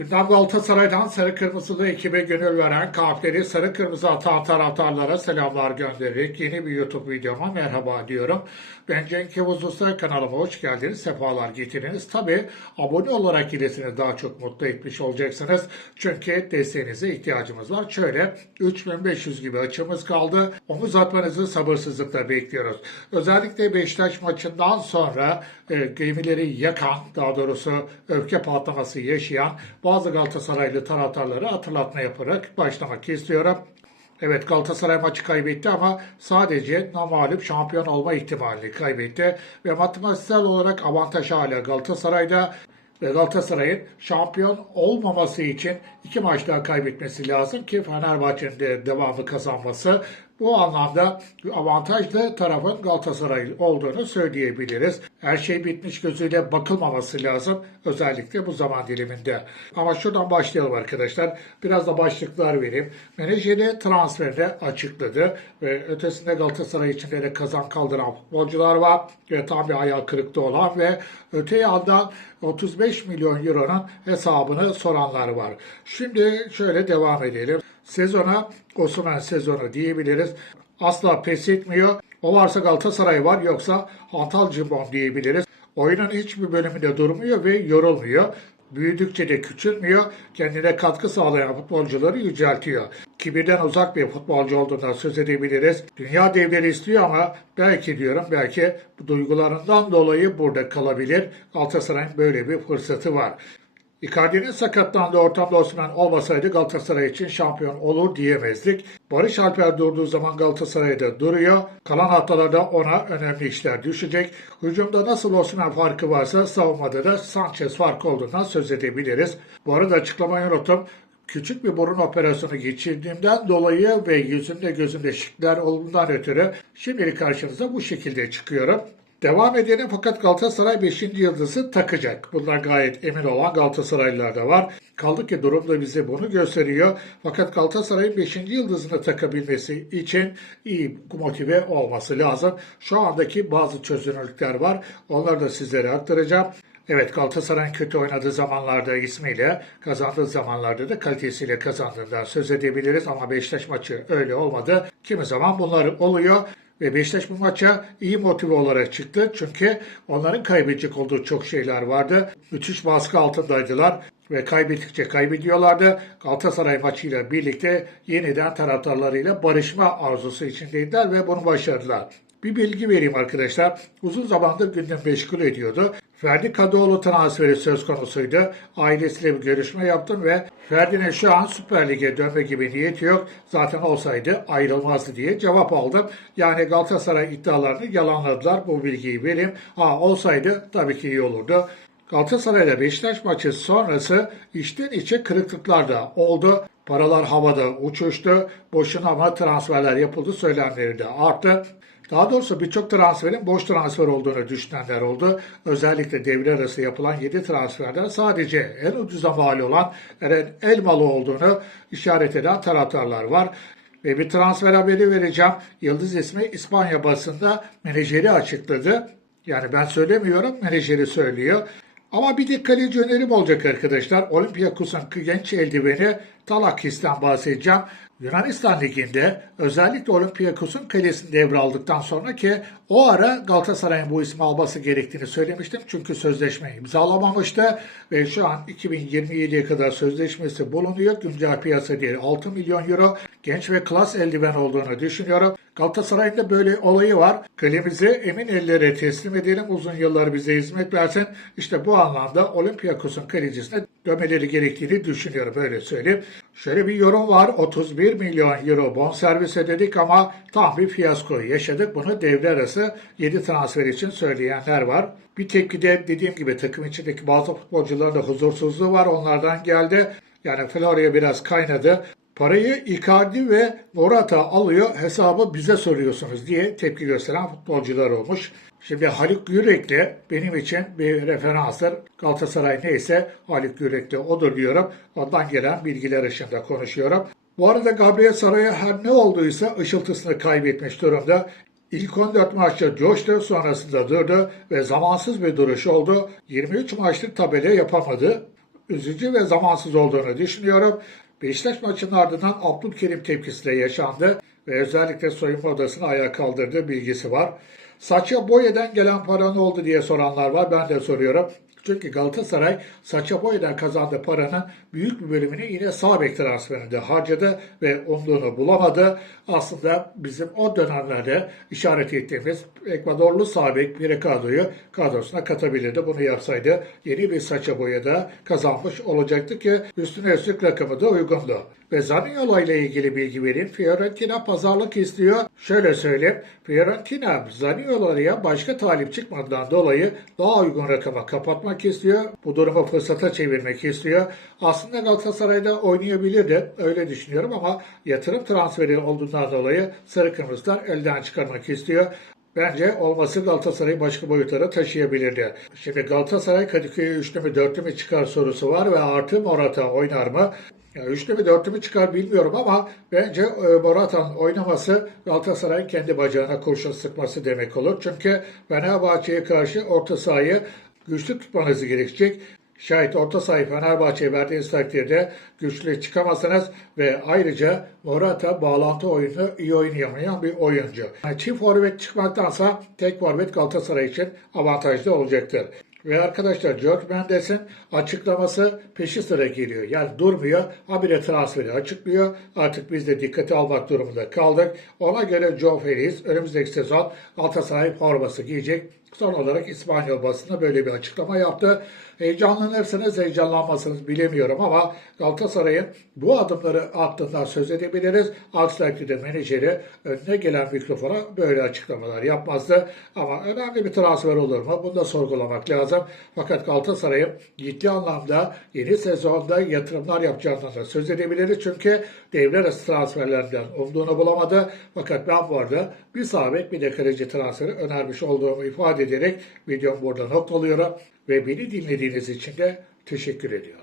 Gündem Galatasaray'dan sarı kırmızılı ekibe gönül veren kalpleri sarı kırmızı atan taraftarlara selamlar göndererek yeni bir YouTube videoma merhaba diyorum. Ben Cenk Yavuz kanalıma hoş geldiniz, sefalar getirdiniz. Tabi abone olarak ilesini daha çok mutlu etmiş olacaksınız. Çünkü desteğinize ihtiyacımız var. Şöyle 3500 gibi açımız kaldı. Omuz atmanızı sabırsızlıkla bekliyoruz. Özellikle Beşiktaş maçından sonra e, gemileri yakan, daha doğrusu öfke patlaması yaşayan bazı Galatasaraylı taraftarları hatırlatma yaparak başlamak istiyorum. Evet Galatasaray maçı kaybetti ama sadece namalip şampiyon olma ihtimalini kaybetti. Ve matematiksel olarak avantaj hala Galatasaray'da ve Galatasaray'ın şampiyon olmaması için iki maç daha kaybetmesi lazım ki Fenerbahçe'nin de devamlı kazanması. Bu anlamda avantajlı tarafın Galatasaray olduğunu söyleyebiliriz. Her şey bitmiş gözüyle bakılmaması lazım. Özellikle bu zaman diliminde. Ama şuradan başlayalım arkadaşlar. Biraz da başlıklar vereyim. Menajeri transferde açıkladı ve ötesinde Galatasaray içinde de kazan kaldıran futbolcular var. Ve tam bir ayağı kırıkta olan ve öte yandan 35 milyon euronun hesabını soranlar var. Şimdi şöyle devam edelim. Sezona Osman sezonu diyebiliriz. Asla pes etmiyor. O varsa Galatasaray var yoksa Hantal Cimbom diyebiliriz. Oyunun hiçbir bölümünde durmuyor ve yorulmuyor. Büyüdükçe de küçülmüyor. Kendine katkı sağlayan futbolcuları yüceltiyor. Kibirden uzak bir futbolcu olduğundan söz edebiliriz. Dünya devleri istiyor ama belki diyorum belki duygularından dolayı burada kalabilir. Galatasaray'ın böyle bir fırsatı var. Icardi'nin sakatlandığı ortamda Osman olmasaydı Galatasaray için şampiyon olur diyemezdik. Barış Alper durduğu zaman Galatasaray'da duruyor. Kalan haftalarda ona önemli işler düşecek. Hücumda nasıl Osman farkı varsa savunmada da Sanchez farkı olduğundan söz edebiliriz. Bu arada açıklamayı unuttum küçük bir burun operasyonu geçirdiğimden dolayı ve yüzümde gözümde şikler olduğundan ötürü şimdilik karşınıza bu şekilde çıkıyorum. Devam edelim fakat Galatasaray 5. yıldızı takacak. Bundan gayet emin olan Galatasaraylılar da var. Kaldı ki durum da bize bunu gösteriyor. Fakat Galatasaray'ın 5. yıldızını takabilmesi için iyi motive olması lazım. Şu andaki bazı çözünürlükler var. Onları da sizlere aktaracağım. Evet Galatasaray'ın kötü oynadığı zamanlarda ismiyle, kazandığı zamanlarda da kalitesiyle kazandığından söz edebiliriz. Ama Beşiktaş maçı öyle olmadı. Kimi zaman bunlar oluyor. Ve Beşiktaş bu maça iyi motive olarak çıktı. Çünkü onların kaybedecek olduğu çok şeyler vardı. Müthiş baskı altındaydılar ve kaybettikçe kaybediyorlardı. Galatasaray maçıyla birlikte yeniden taraftarlarıyla barışma arzusu içindeydiler ve bunu başardılar. Bir bilgi vereyim arkadaşlar. Uzun zamandır gündem meşgul ediyordu. Ferdi Kadıoğlu transferi söz konusuydu. Ailesiyle bir görüşme yaptım ve Ferdi'nin şu an Süper Lig'e dönme gibi niyeti yok. Zaten olsaydı ayrılmazdı diye cevap aldım. Yani Galatasaray iddialarını yalanladılar. Bu bilgiyi vereyim. Ha olsaydı tabii ki iyi olurdu. Galatasaray'la Beşiktaş maçı sonrası içten içe kırıklıklar da oldu. Paralar havada uçuştu. Boşuna ama transferler yapıldı söylemleri de arttı. Daha doğrusu birçok transferin boş transfer olduğunu düşünenler oldu. Özellikle devre arası yapılan 7 transferden sadece en ucuza mal olan Eren Elmalı olduğunu işaret eden taraftarlar var. Ve bir transfer haberi vereceğim. Yıldız ismi İspanya basında menajeri açıkladı. Yani ben söylemiyorum, menajeri söylüyor. Ama bir de kaleci önerim olacak arkadaşlar. Olympiakos'un genç eldiveni Talakis'ten bahsedeceğim. Yunanistan Ligi'nde özellikle Olympiakos'un kalesini devraldıktan sonra ki o ara Galatasaray'ın bu ismi alması gerektiğini söylemiştim. Çünkü sözleşme imzalamamıştı ve şu an 2027'ye kadar sözleşmesi bulunuyor. Güncel piyasa değeri 6 milyon euro. Genç ve klas eldiven olduğunu düşünüyorum. Galatasaray'ın da böyle olayı var. Kalemizi emin ellere teslim edelim. Uzun yıllar bize hizmet versin. İşte bu anlamda Olympiakos'un kalecisine dönmeleri gerektiğini düşünüyorum. Böyle söyleyeyim. Şöyle bir yorum var. 31 milyon euro bonservis ödedik ama tam bir fiyasko yaşadık. Bunu devre arası 7 transfer için söyleyenler var. Bir tepki de dediğim gibi takım içindeki bazı futbolcuların da huzursuzluğu var. Onlardan geldi. Yani Florya biraz kaynadı. Parayı Icardi ve Morata alıyor hesabı bize soruyorsunuz diye tepki gösteren futbolcular olmuş. Şimdi Haluk Yürekli benim için bir referanstır. Galatasaray neyse Haluk Yürekli odur diyorum. Ondan gelen bilgiler ışığında konuşuyorum. Bu arada Gabriel Saray'a her ne olduysa ışıltısını kaybetmiş durumda. İlk 14 maçta coştu, sonrasında durdu ve zamansız bir duruş oldu. 23 maçlık tabela yapamadı. üzücü ve zamansız olduğunu düşünüyorum. Beşiktaş maçının ardından Abdülkerim tepkisiyle yaşandı ve özellikle soyunma odasını ayağa kaldırdığı bilgisi var. Saça Boye'den gelen para ne oldu diye soranlar var. Ben de soruyorum. Çünkü Galatasaray Saça Boye'den kazandığı paranın büyük bir bölümünü yine sağ bek transferinde harcadı ve umduğunu bulamadı. Aslında bizim o dönemlerde işaret ettiğimiz Ekvadorlu sağ bek Pirekado'yu kadrosuna katabilirdi. Bunu yapsaydı yeni bir Saça Boye'da kazanmış olacaktı ki üstüne üstlük rakamı da uygundu. Ve Zaniolo ile ilgili bilgi vereyim. Fiorentina pazarlık istiyor. Şöyle söyleyeyim. Fiorentina Zaniolo'ya başka talip çıkmadığından dolayı daha uygun rakama kapatmak istiyor. Bu durumu fırsata çevirmek istiyor. Aslında Galatasaray'da oynayabilirdi. Öyle düşünüyorum ama yatırım transferi olduğundan dolayı Sarı Kırmızılar elden çıkarmak istiyor. Bence olması Galatasaray'ı başka boyutlara taşıyabilirdi. Şimdi Galatasaray Kadıköy'e üçlü mü dörtlü mü çıkar sorusu var ve artı Morata oynar mı? Ya üçlü mü dörtlü mü çıkar bilmiyorum ama bence e, Morata'nın oynaması Galatasaray'ın kendi bacağına kurşun sıkması demek olur. Çünkü Fenerbahçe'ye karşı orta sahayı güçlü tutmanız gerekecek. Şayet orta sahayı Fenerbahçe'ye verdiğiniz takdirde güçlü çıkamazsınız ve ayrıca Morata bağlantı oyunu iyi oynayamayan bir oyuncu. Yani çift forvet çıkmaktansa tek forvet Galatasaray için avantajlı olacaktır. Ve arkadaşlar George Mendes'in açıklaması peşi sıra geliyor. Yani durmuyor. Habire transferi açıklıyor. Artık biz de dikkate almak durumunda kaldık. Ona göre Joe Felix önümüzdeki sezon Galatasaray forması giyecek. Son olarak İspanyol basını böyle bir açıklama yaptı. Heyecanlanırsınız, heyecanlanmazsınız bilemiyorum ama Galatasaray'ın bu adımları attığından söz edebiliriz. Aksi takdirde menajeri önüne gelen mikrofona böyle açıklamalar yapmazdı. Ama önemli bir transfer olur mu? Bunu da sorgulamak lazım. Fakat Galatasaray'ın ciddi anlamda yeni sezonda yatırımlar yapacağından da söz edebiliriz. Çünkü devre arası transferlerden umduğunu bulamadı. Fakat ben bu arada bir sağ bek bir de kaleci transferi önermiş olduğumu ifade ederek videomu burada noktalıyorum ve beni dinlediğiniz için de teşekkür ediyorum.